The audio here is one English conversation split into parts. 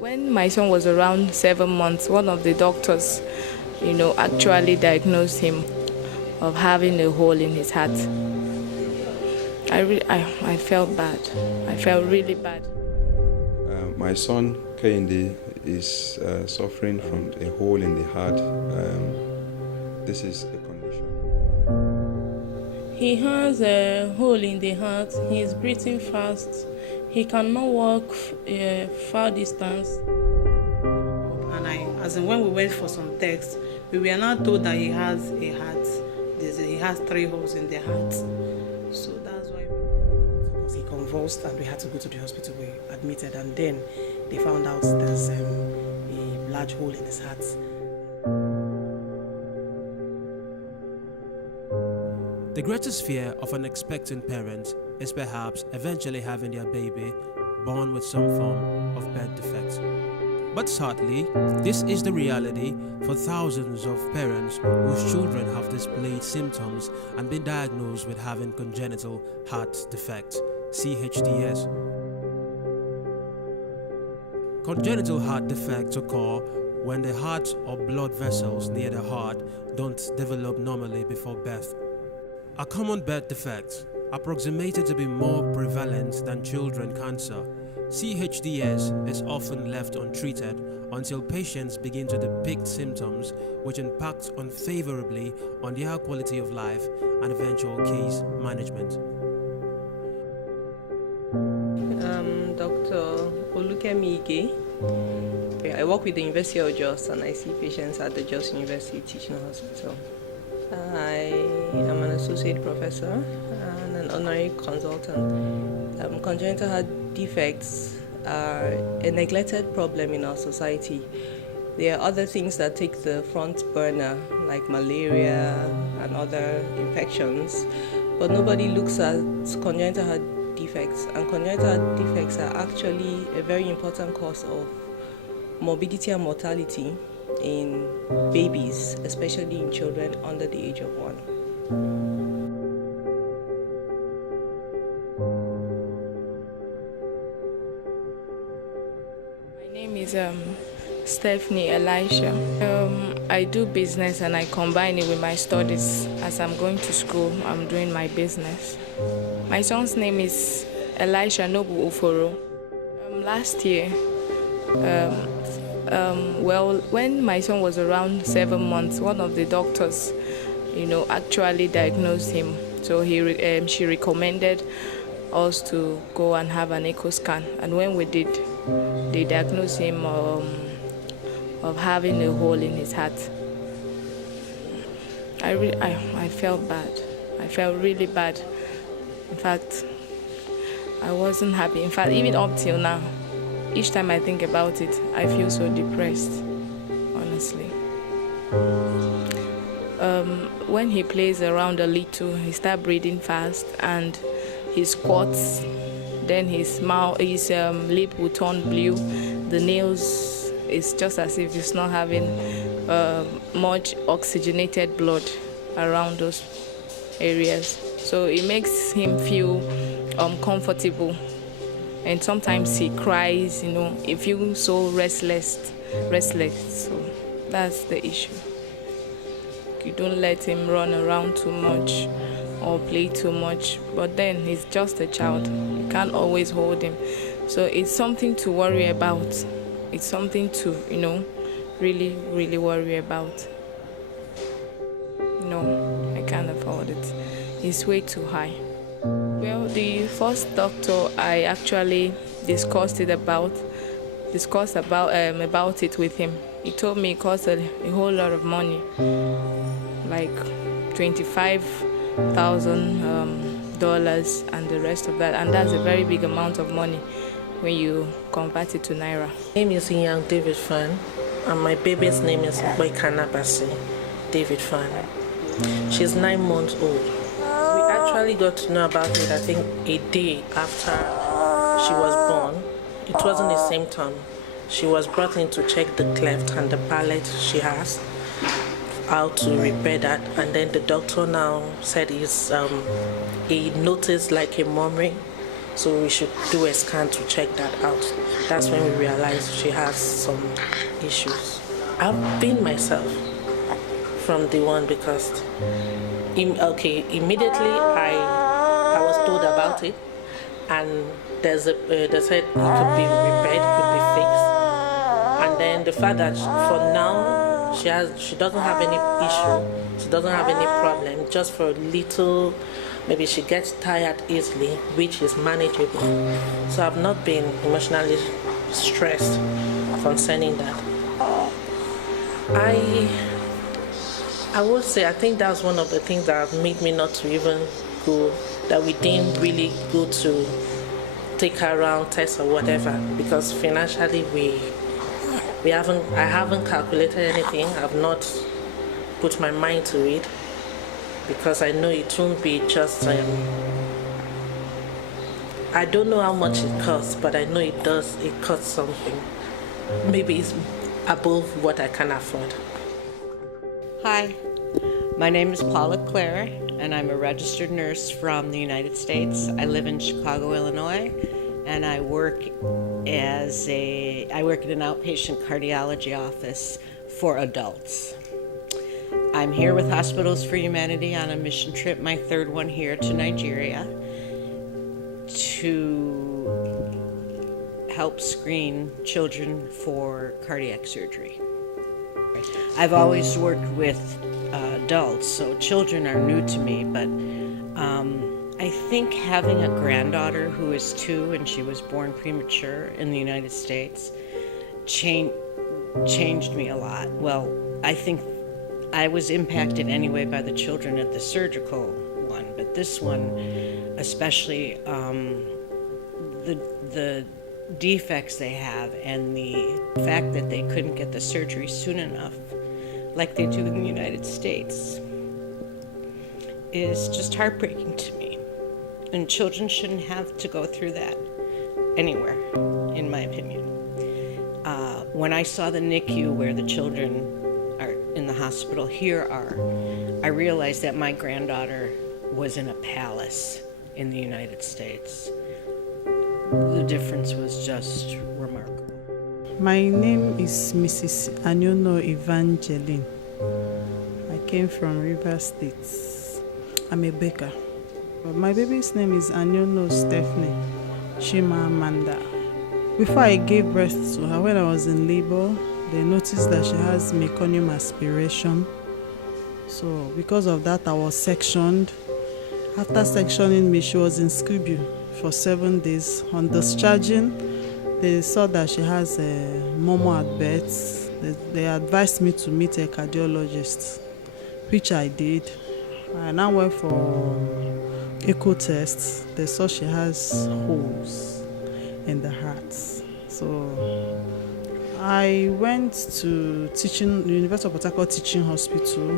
When my son was around 7 months, one of the doctors, actually diagnosed him of having a hole in his heart. I felt bad. I felt really bad. My son Kehinde is suffering from a hole in the heart. This is a condition. He has a hole in the heart. He is breathing fast. He cannot walk far distance. And when we went for some tests, we were not told that he has a heart. He has 3 holes in the heart. So that's why. Because he convulsed and we had to go to the hospital. We admitted, and then they found out there's a large hole in his heart. The greatest fear of an expectant parent is perhaps eventually having their baby born with some form of birth defect. But sadly, this is the reality for thousands of parents whose children have displayed symptoms and been diagnosed with having congenital heart defect, CHDS. Congenital heart defects occur when the heart or blood vessels near the heart don't develop normally before birth. A common birth defect, approximated to be more prevalent than children cancer, CHDS is often left untreated until patients begin to depict symptoms which impact unfavorably on their quality of life and eventual case management. Dr. Olukemi Ige. I work with the University of Jos and I see patients at the Jos University Teaching Hospital. I am an associate professor and an honorary consultant. Congenital heart defects are a neglected problem in our society. There are other things that take the front burner, like malaria and other infections, but nobody looks at congenital heart defects. And congenital heart defects are actually a very important cause of morbidity and mortality in babies, especially in children under the age of 1. My name is Stephanie Elisha. I do business and I combine it with my studies. As I'm going to school, I'm doing my business. My son's name is Elisha Nobu Uforo. Last year, when my son was around 7 months, one of the doctors, actually diagnosed him. So she recommended us to go and have an echo scan. And when we did, they diagnosed him of having a hole in his heart. I felt bad. I felt really bad. In fact, I wasn't happy. In fact, even up till now, each time I think about it, I feel so depressed, honestly. When he plays around a little, he starts breathing fast and he squats. Then his lip will turn blue. The nails, it's just as if he's not having much oxygenated blood around those areas. So it makes him feel uncomfortable. And sometimes he cries, he feels so restless. So that's the issue. You don't let him run around too much or play too much, but then he's just a child. You can't always hold him. So it's something to worry about. It's something to, really, really worry about. No, I can't afford it. It's way too high. Well, the first doctor I actually discussed about it with him. He told me it cost a whole lot of money, like $25,000 and the rest of that, and that's a very big amount of money when you convert it to naira. My name is Young David Fan, and my baby's name is Boykana Basi David Fan. She's 9 months old. We actually got to know about it, I think, a day after she was born. It wasn't the same time. She was brought in to check the cleft and the palate she has, how to repair that, and then the doctor now said he noticed like a murmuring So we should do a scan to check that out. That's when we realized she has some issues. I've been myself from the one because immediately I was told about it, and they said it could be repaired, could be fixed, and then the fact that for now she doesn't have any issue, she doesn't have any problem, just for a little, maybe she gets tired easily, which is manageable. So I've not been emotionally stressed concerning that. I would say I think that's one of the things that have made me not to even go, that we didn't really go to take her around, test or whatever, because financially I haven't calculated anything. I've not put my mind to it, because I know it won't be just I don't know how much it costs, but I know it costs something. Maybe it's above what I can afford. Hi, my name is Paula Clare, and I'm a registered nurse from the United States. I live in Chicago, Illinois, and I work in an outpatient cardiology office for adults. I'm here with Hospitals for Humanity on a mission trip, my third one here to Nigeria, to help screen children for cardiac surgery. I've always worked with adults, so children are new to me, but I think having a granddaughter who is 2 and she was born premature in the United States changed me a lot. Well, I think I was impacted anyway by the children at the surgical one, but this one, especially the defects they have and the fact that they couldn't get the surgery soon enough, like they do in the United States, is just heartbreaking to me. And children shouldn't have to go through that anywhere, in my opinion. When I saw the NICU where the children are in the hospital here I realized that my granddaughter was in a palace in the United States. The difference was just remarkable. My name is Mrs. Anyono Evangeline. I came from River State. I'm a baker. My baby's name is Anyono Stephanie Chima Amanda. Before I gave birth to her, when I was in labor, they noticed that she has meconium aspiration. So because of that, I was sectioned. After sectioning me, she was in SCUBU for 7 days. On discharging, they saw that she has a momo at birth. They advised me to meet a cardiologist, which I did. I now went for echo tests. They saw she has holes in the heart. So I went to University of Port Harcourt Teaching Hospital,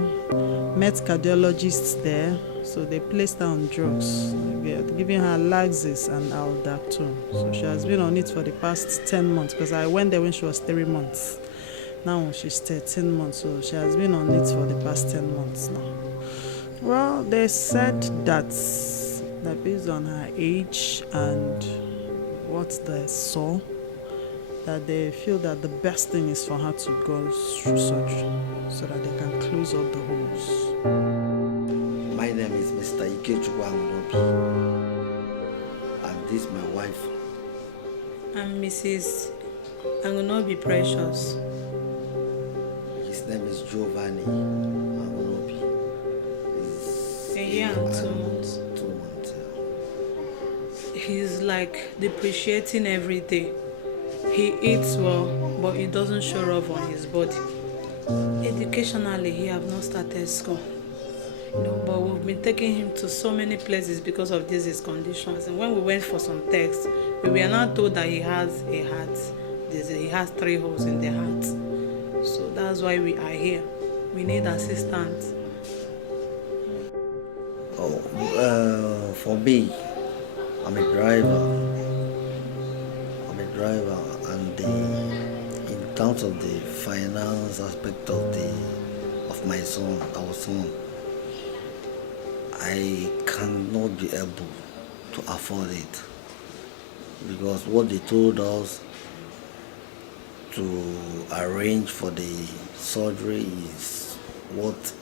met cardiologists there. So they placed her on drugs. They are giving her Laxis and Aldactone. So she has been on it for the past 10 months, because I went there when she was 3 months. Now she's 13 months, so she has been on it for the past 10 months now. Well, they said that based on her age and what they saw, that they feel that the best thing is for her to go through surgery so that they can close up the holes. My name is Mr. Ikechukwu Angunobi, and this is my wife. I'm Mrs. Angunobi Precious. His name is Giovanni Angunobi. A year and 2 months. 2 months. He's like depreciating every day. He eats well, but it doesn't show off on his body. Educationally, he have not started school. But we've been taking him to so many places because of his conditions. And when we went for some tests, we were now told that he has a heart. He has 3 holes in the heart. So that's why we are here. We need assistance. For me, I'm a driver, and in terms of the finance aspect of my son, our son, I cannot be able to afford it. because what they told us to arrange for the surgery is what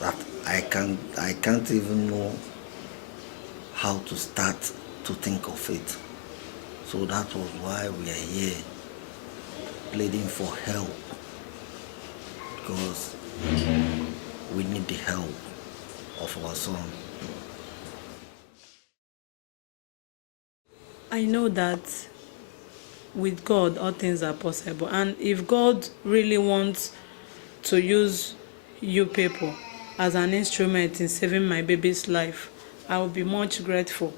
that I can't even know how to start to think of it. So that was why we are here pleading for help, because we need the help of our son. I know that with God, all things are possible. And if God really wants to use you people as an instrument in saving my baby's life, I will be much grateful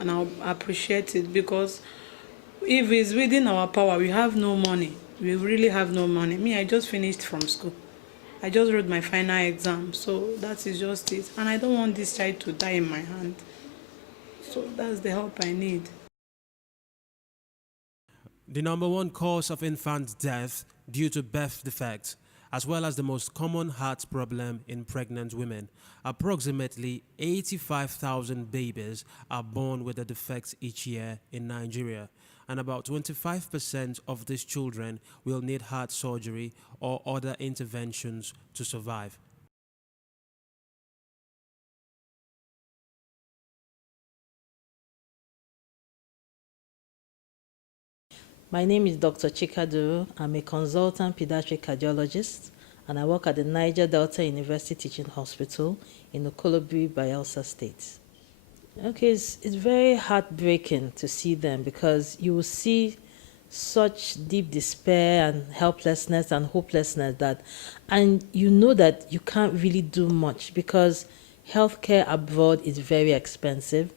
and I'll appreciate it, because if it's within our power, we have no money. We really have no money. Me, I just finished from school. I just wrote my final exam, so that is just it. And I don't want this child to die in my hand. So that's the help I need. The number one cause of infant death due to birth defects, as well as the most common heart problem in pregnant women. Approximately 85,000 babies are born with a defect each year in Nigeria, and about 25% of these children will need heart surgery or other interventions to survive. My name is Dr. Chikaduru. I'm a consultant pediatric cardiologist, and I work at the Niger Delta University Teaching Hospital in Okolobiri, Bayelsa State. Okay, it's very heartbreaking to see them, because you will see such deep despair and helplessness and hopelessness and you know that you can't really do much, because healthcare abroad is very expensive.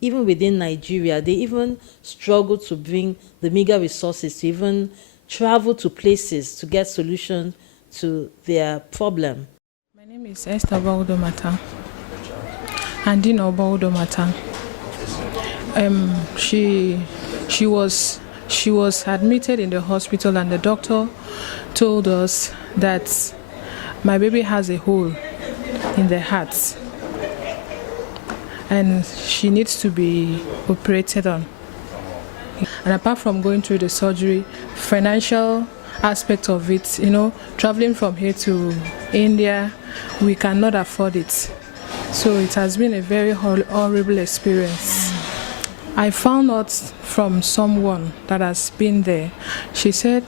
Even within Nigeria, they even struggle to bring the meager resources to even travel to places to get solutions to their problem. My name is Esther Baudomata, Andino Baudomata. She was admitted in the hospital, and the doctor told us that my baby has a hole in the heart and she needs to be operated on. And apart from going through the surgery, financial aspect of it, traveling from here to India, we cannot afford it. So it has been a very horrible experience. I found out from someone that has been there. She said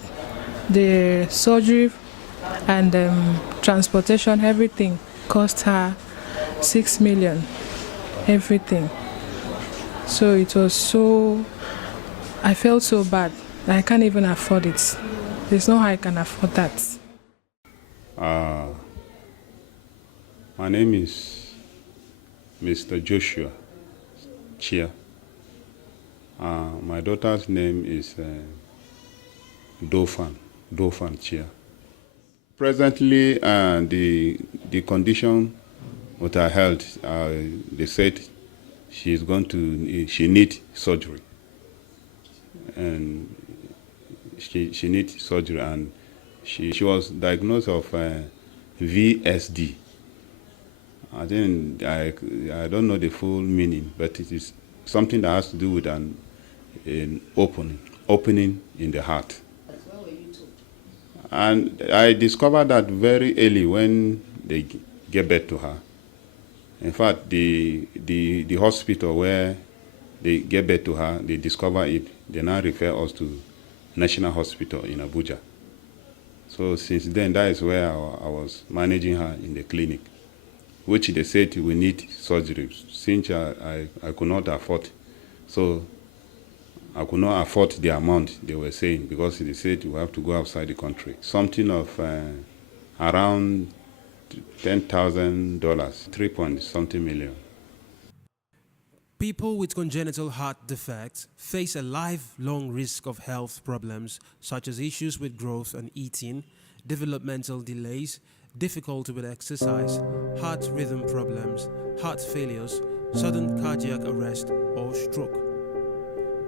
the surgery and transportation, everything cost her 6 million. Everything. So it was I felt so bad. I can't even afford it. There's no how I can afford that. My name is Mr. Joshua Chia. My daughter's name is Dofan Chia. Presently, the condition with her health, they said she needs surgery, and she needs surgery, and she was diagnosed of VSD. I don't know the full meaning, but it is something that has to do with an opening in the heart. And I discovered that very early when they gave birth to her. In fact, the hospital where they gave birth to her, they discover it. They now refer us to National Hospital in Abuja. So since then, that is where I was managing her in the clinic, which they said we need surgery. Since I could not afford, so I could not afford the amount they were saying, because they said we have to go outside the country. Something of around $10,000, 3-point-something million. People with congenital heart defects face a lifelong risk of health problems such as issues with growth and eating, developmental delays, difficulty with exercise, heart rhythm problems, heart failures, sudden cardiac arrest, or stroke.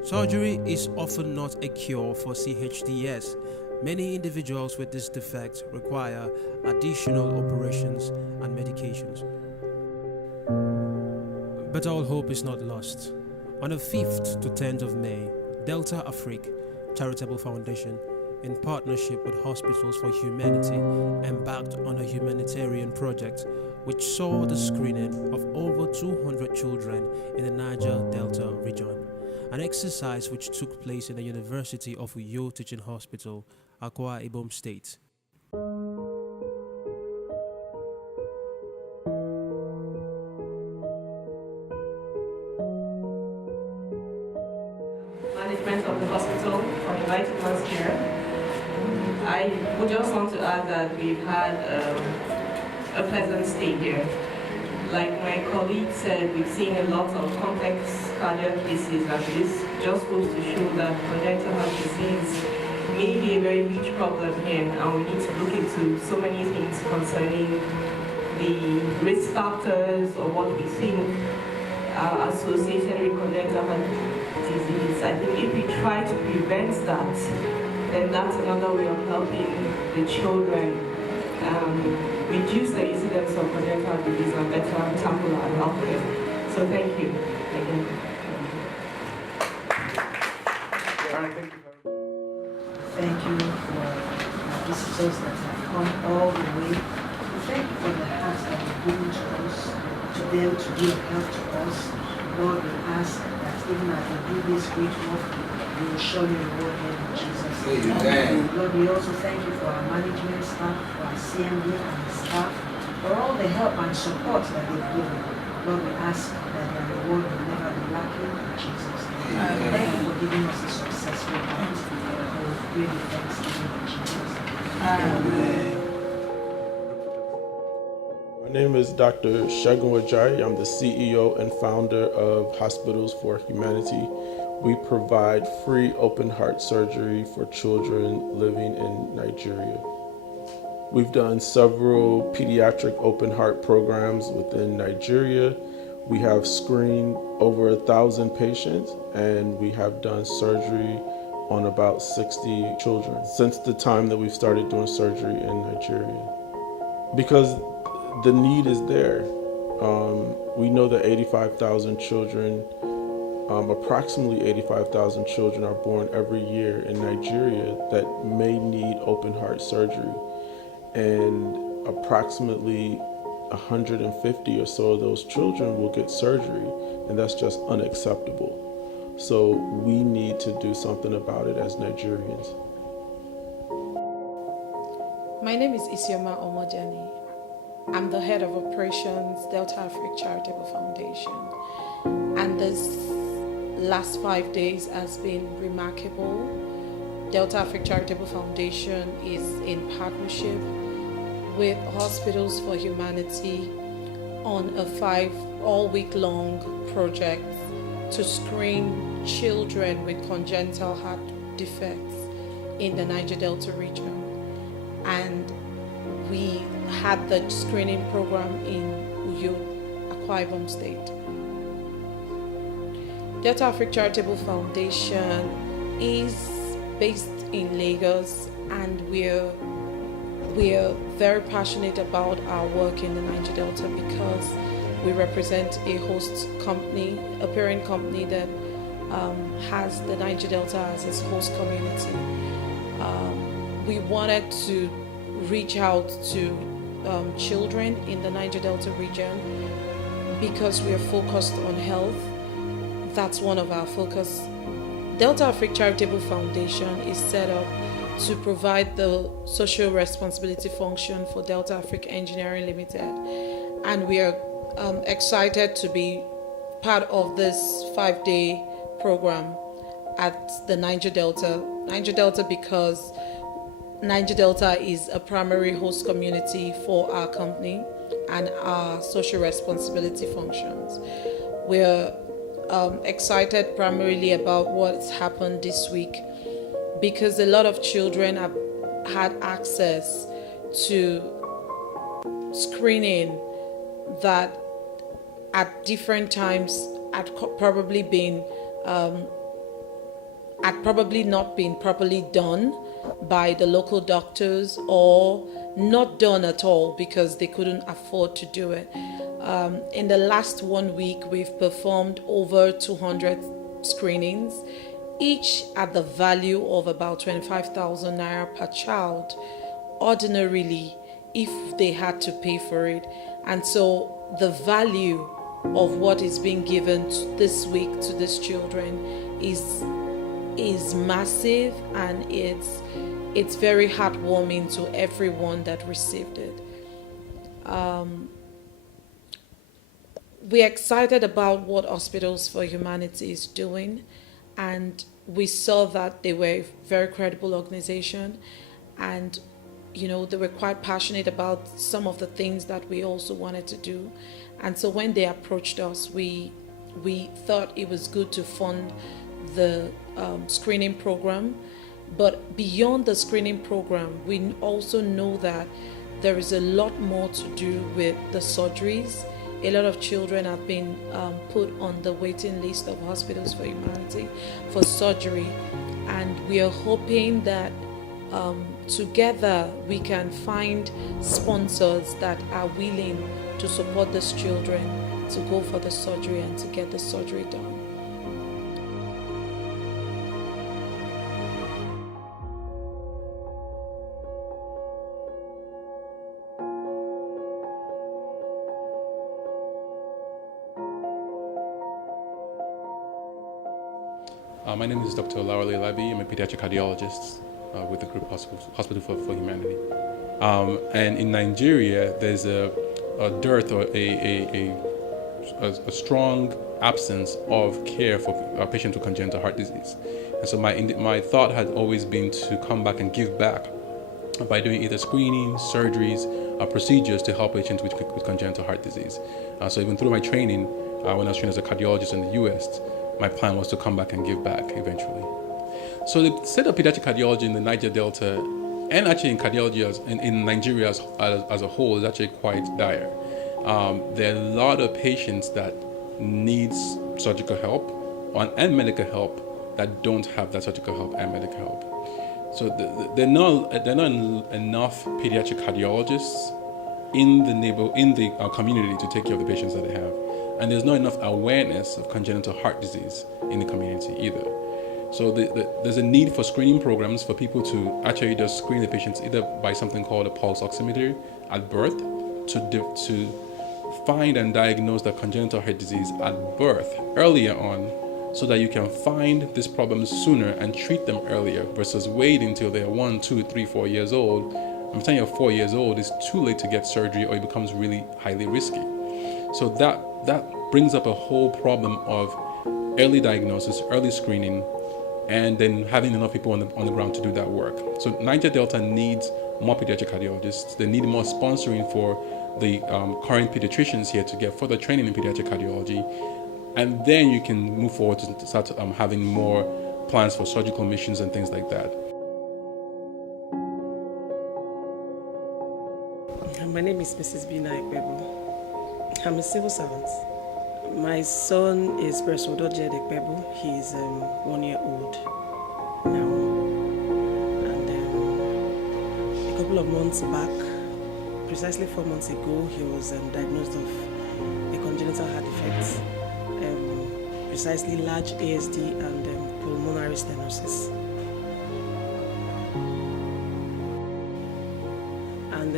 Surgery is often not a cure for CHDS. Many individuals with this defect require additional operations and medications. But all hope is not lost. On the 5th to 10th of May Delta Afrique Charitable Foundation, in partnership with Hospitals for Humanity, embarked on a humanitarian project which saw the screening of over 200 children in the Niger Delta region, an exercise which took place in the University of Uyo Teaching Hospital, Akwa Ibom State. Management of the hospital for inviting us here. I would just want to add that we've had a pleasant stay here. Like my colleague said, we've seen a lot of complex cardiac cases, and this just goes to show that congenital heart disease may be a very huge problem here, and we need to look into so many things concerning the risk factors or what we think are associated with congenital heart disease. I think if we try to prevent that, then that's another way of helping the children reduce the incidence of congenital heart disease and better tackle our healthcare. So thank you again. Thank you for visitors that have come all the way. Thank you for the hearts that you've given to us, to them to give help to us. Lord, we ask that even as we do this great work, we will surely reward them in Jesus' name. Lord, we also thank you for our management staff, for our CMD and the staff, for all the help and support that they've given. Lord, we ask that their reward will never be lacking in Jesus' name. Thank you for giving us a successful night. Really thanksgiving in Jesus. Amen. My name is Dr. Segun I'm the CEO and founder of Hospitals for Humanity. We provide free open heart surgery for children living in Nigeria. We've done several pediatric open heart programs within Nigeria. We have screened over 1,000 patients, and we have done surgery on about 60 children since the time that we've started doing surgery in Nigeria. Because the need is there. We know that 85,000 children, approximately 85,000 children are born every year in Nigeria that may need open heart surgery. And approximately 150 or so of those children will get surgery, and that's just unacceptable. So we need to do something about it as Nigerians. My name is Isioma Omojani. I'm the head of operations, Delta Afrique Charitable Foundation. And this last 5 days has been remarkable. Delta Afrique Charitable Foundation is in partnership with Hospitals for Humanity on a all-week-long project to screen children with congenital heart defects in the Niger Delta region. And we had the screening program in Uyo, Akwa Ibom State. Delta Afrique Charitable Foundation is based in Lagos, and we're very passionate about our work in the Niger Delta because we represent a host company, a parent company that has the Niger Delta as its host community. We wanted to reach out to children in the Niger Delta region because we are focused on health. That's one of our focus. Delta Afrique Charitable Foundation is set up to provide the social responsibility function for Delta Afrique Engineering Limited, and we are excited to be part of this 5-day program at the Niger Delta. Niger Delta because Niger Delta is a primary host community for our company and our social responsibility functions. We're excited primarily about what's happened this week because a lot of children have had access to screening that at different times had probably not been properly done by the local doctors, or not done at all because they couldn't afford to do it. In the last 1 week, we've performed over 200 screenings each at the value of about 25,000 naira per child, ordinarily, if they had to pay for it. And so the value of what is being given this week to these children is massive, and it's very heartwarming to everyone that received it. We're excited about what Hospitals for Humanity is doing, and we saw that they were a very credible organization, and they were quite passionate about some of the things that we also wanted to do. And so when they approached us, we thought it was good to fund the screening program. But beyond the screening program, we also know that there is a lot more to do with the surgeries. A lot of children have been put on the waiting list of Hospitals for Humanity for surgery. And we are hoping that together we can find sponsors that are willing to support these children to go for the surgery and to get the surgery done. My name is Dr. Laurel Labi. I'm a pediatric cardiologist with the group Hospital for Humanity. And in Nigeria, there's a dearth or a strong absence of care for patients with congenital heart disease. And so my thought had always been to come back and give back by doing either screening, surgeries, procedures to help patients with congenital heart disease. So even through my training, when I was trained as a cardiologist in the US, my plan was to come back and give back eventually. So the state of pediatric cardiology in the Niger Delta, and actually in cardiology in Nigeria as a whole, is actually quite dire. There are a lot of patients that need surgical help and medical help that don't have that surgical help and medical help. So there are not enough pediatric cardiologists in the community to take care of the patients that they have. And there's not enough awareness of congenital heart disease in the community either. So there's a need for screening programs for people to actually just screen the patients either by something called a pulse oximeter at birth to find and diagnose the congenital heart disease at birth earlier on, so that you can find these problems sooner and treat them earlier versus waiting until they're 1, 2, 3, 4 years old. I'm telling you, 4 years old, it's too late to get surgery or it becomes really highly risky. So that brings up a whole problem of early diagnosis, early screening, and then having enough people on the ground to do that work. So Niger Delta needs more pediatric cardiologists. They need more sponsoring for the current pediatricians here to get further training in pediatric cardiology. And then you can move forward to start having more plans for surgical missions and things like that. My name is Mrs. Bina Ekbebo. I'm a civil servant. My son is Berswodoje Ekbebo. He's 1 year old now. And a couple of months back, precisely 4 months ago, he was diagnosed of a congenital heart defect, precisely large ASD and pulmonary stenosis. And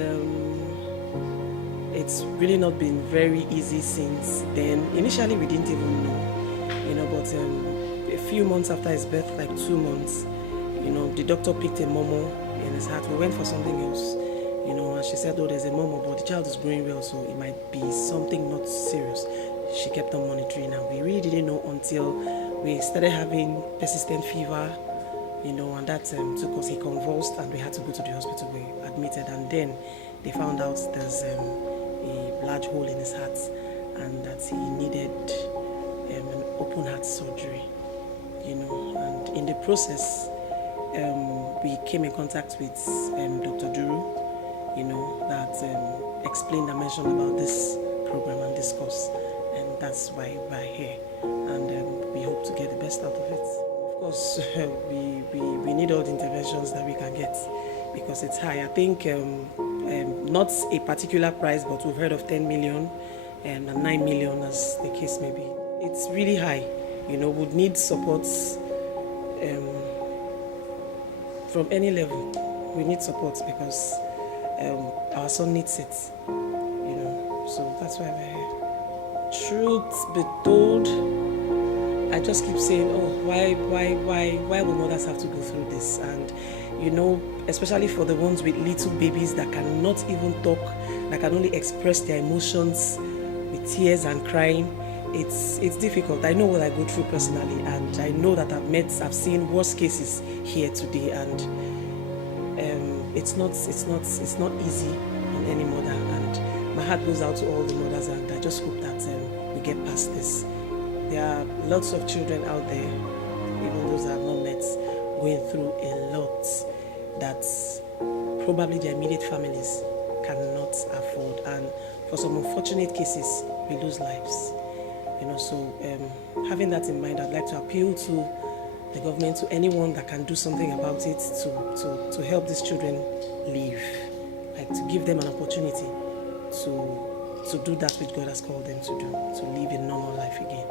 it's really not been very easy since then. Initially, we didn't even know, but a few months after his birth, like 2 months, the doctor picked a momo in his heart. We went for something else, and she said, oh, there's a momo, but the child is growing well, so it might be something not serious. She kept on monitoring, and we really didn't know until we started having persistent fever, and that took us. He convulsed, and we had to go to the hospital. We admitted, and then they found out there's a large hole in his heart, and that he needed an open heart surgery, and in the process, we came in contact with Dr. Duru, that explained and mentioned about this program and this course, and that's why we're here, and we hope to get the best out of it. Of course, we need all the interventions that we can get, because it's high. I think not a particular price, but we've heard of 10 million and 9 million as the case may be. It's really high. Would need supports from any level, we need support because our son needs it, you know. So that's why we're here. Truth be told, I just keep saying, oh, why will mothers have to go through this? And you know, especially for the ones with little babies that cannot even talk, that can only express their emotions with tears and crying, it's difficult. I know what I go through personally, and I know that I've seen worse cases here today, and it's not easy on any mother. And my heart goes out to all the mothers, and I just hope that we get past this. There are lots of children out there, even those that have not met, going through a lot that probably their immediate families cannot afford, and for some unfortunate cases, we lose lives. You know, so having that in mind, I'd like to appeal to the government, to anyone that can do something about it, to help these children live, like to give them an opportunity to do that which God has called them to do, to live a normal life again.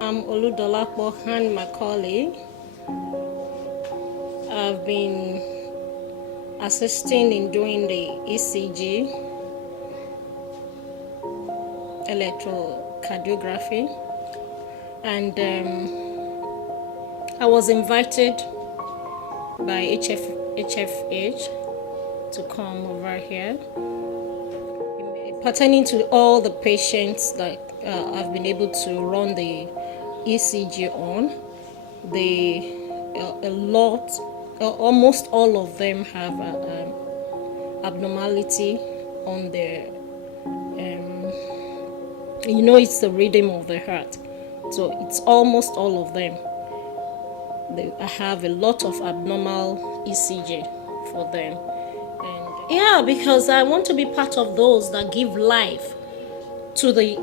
I'm Oludolapo Han Macaulay. I've been assisting in doing the ECG, electrocardiography, and I was invited by HFH to come over here pertaining to all the patients that I've been able to run the ECG on. Almost all of them have abnormality on their, it's the rhythm of the heart. So it's almost all of them. I have a lot of abnormal ECG for them. And yeah, because I want to be part of those that give life to the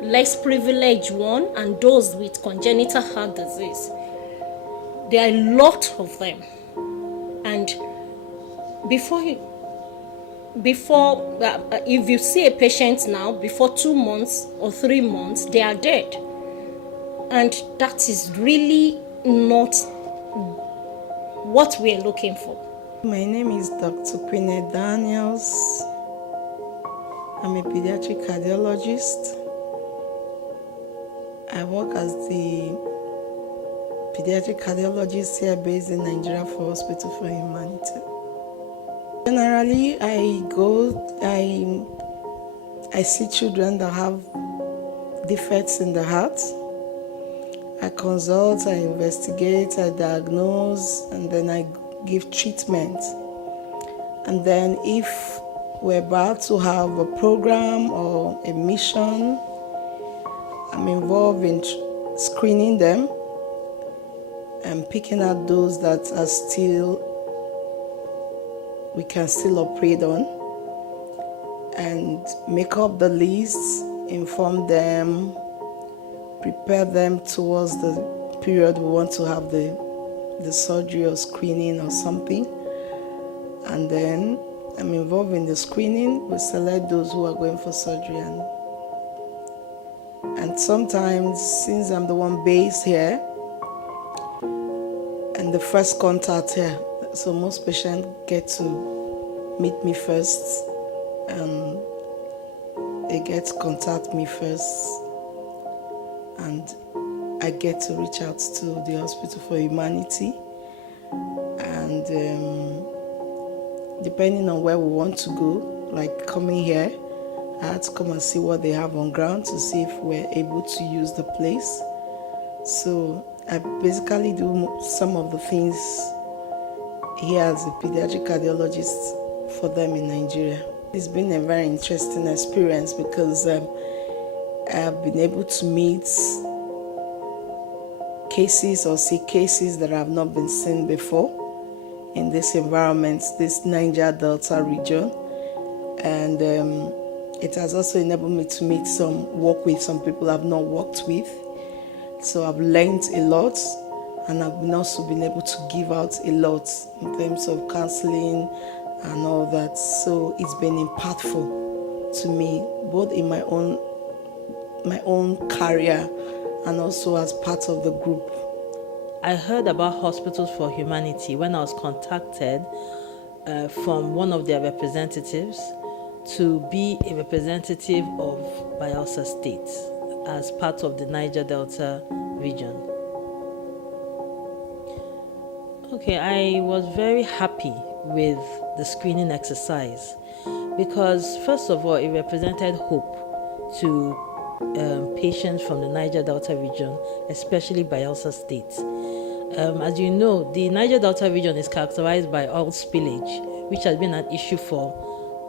less privileged one and those with congenital heart disease. There are a lot of them, and if you see a patient now, before 2 months or 3 months, they are dead, and that is really not what we are looking for. My name is Dr. Quinette Daniels. I'm a pediatric cardiologist. I work as the pediatric cardiologist here based in Nigeria for Hospital for Humanity. Generally, I see children that have defects in the heart. I consult, I investigate, I diagnose, and then I give treatment. And then if we're about to have a program or a mission, I'm involved in screening them and picking out those that are we can still operate on, and make up the lists, inform them, prepare them towards the period we want to have the surgery or screening or something. And then I'm involved in the screening. We select those who are going for surgery, and sometimes, since I'm the one based here and the first contact here, so most patients get to meet me first, and they get to contact me first, and I get to reach out to the Hospital for Humanity, and depending on where we want to go, like coming here, I had to come and see what they have on ground to see if we're able to use the place. So I basically do some of the things here as a pediatric cardiologist for them in Nigeria. It's been a very interesting experience because I've been able to meet cases or see cases that have not been seen before in this environment, this Niger Delta region. And It has also enabled me to work with some people I've not worked with. So I've learned a lot, and I've also been able to give out a lot in terms of counseling and all that. So it's been impactful to me, both in my own career and also as part of the group. I heard about Hospitals for Humanity when I was contacted from one of their representatives to be a representative of Bayelsa State as part of the Niger Delta region. Okay, I was very happy with the screening exercise because, first of all, it represented hope to patients from the Niger Delta region, especially Bayelsa State. As you know, the Niger Delta region is characterized by oil spillage, which has been an issue for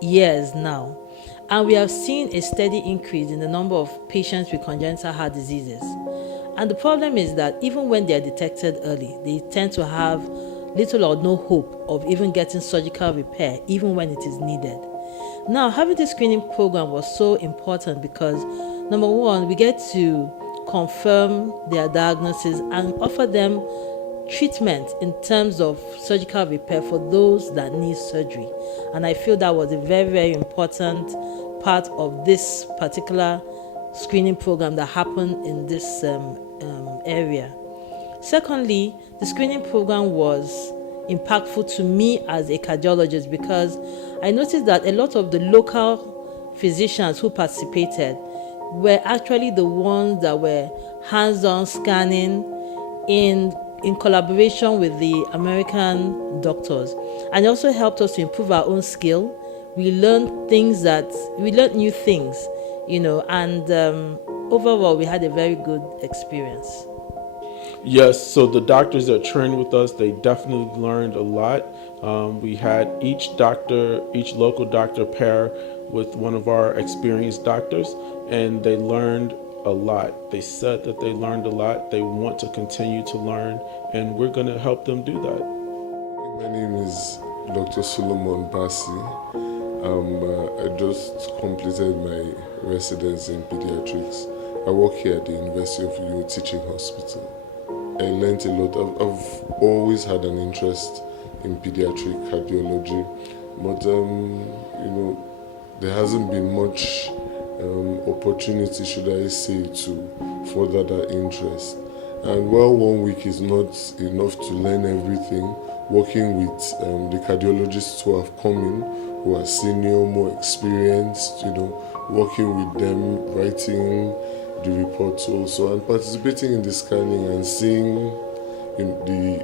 years now. And we have seen a steady increase in the number of patients with congenital heart diseases. And the problem is that even when they are detected early, they tend to have little or no hope of even getting surgical repair, even when it is needed. Now, having this screening program was so important because, number one, we get to confirm their diagnosis and offer them treatment in terms of surgical repair for those that need surgery. And I feel that was a very, very important part of this particular screening program that happened in this area. Secondly, the screening program was impactful to me as a cardiologist because I noticed that a lot of the local physicians who participated were actually the ones that were hands-on scanning in collaboration with the American doctors, and it also helped us to improve our own skill. We learned new things, and overall we had a very good experience. Yes, so the doctors that trained with us, they definitely learned a lot. We had each local doctor pair with one of our experienced doctors, and they learned a lot. They said that they learned a lot. They want to continue to learn, and we're going to help them do that. My name is Dr. Solomon Bassi. I just completed my residency in pediatrics. I work here at the University of Leo Teaching Hospital. I learned a lot. I've always had an interest in pediatric cardiology, but there hasn't been much opportunity, should I say, to further that interest. And while 1 week is not enough to learn everything, working with the cardiologists who have come in, who are senior, more experienced, working with them, writing the reports also, and participating in the scanning and seeing the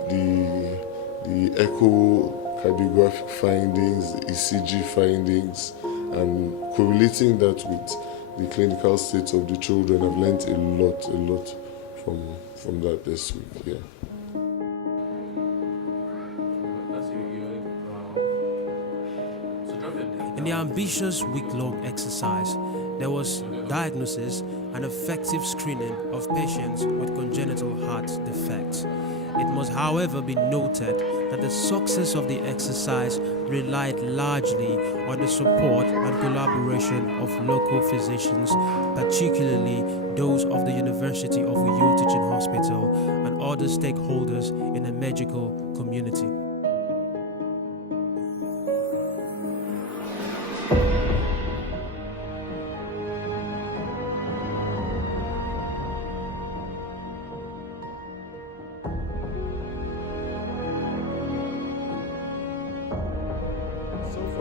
echocardiographic findings, the ECG findings, and correlating that with the clinical state of the children. I've learned a lot from that this week. Yeah. In the ambitious week-long exercise, there was diagnosis and effective screening of patients with congenital heart defects. It must, however, be noted that the success of the exercise relied largely on the support and collaboration of local physicians, particularly those of the University of Uyo Teaching Hospital and other stakeholders in the medical community.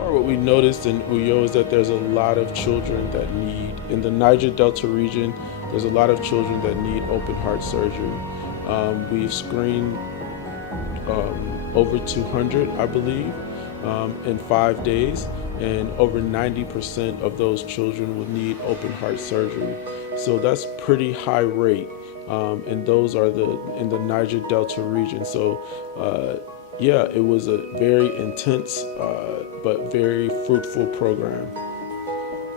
What we noticed in Uyo is that there's a lot of children that in the Niger Delta region, there's a lot of children that need open heart surgery. We've screened over 200, I believe, in 5 days, and over 90% of those children would need open heart surgery. So that's pretty high rate, and those are in the Niger Delta region. So it was a very intense but very fruitful program.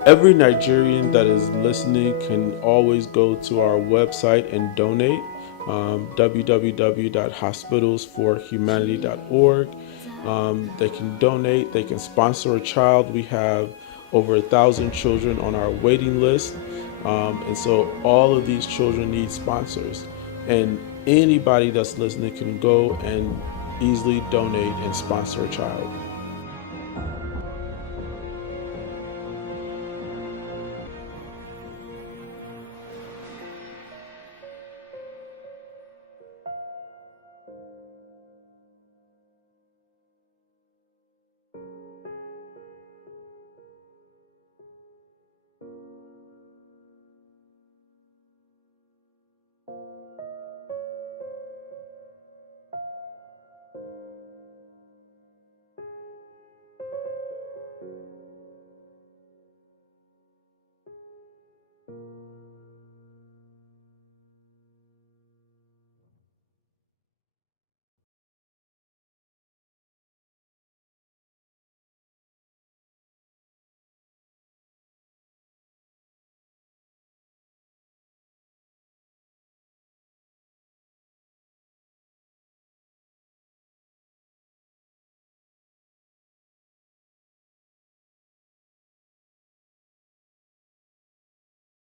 Every Nigerian that is listening can always go to our website and donate, www.hospitalsforhumanity.org. They can donate, they can sponsor a child. We have over 1,000 children on our waiting list. And so all of these children need sponsors. And anybody that's listening can go and easily donate and sponsor a child.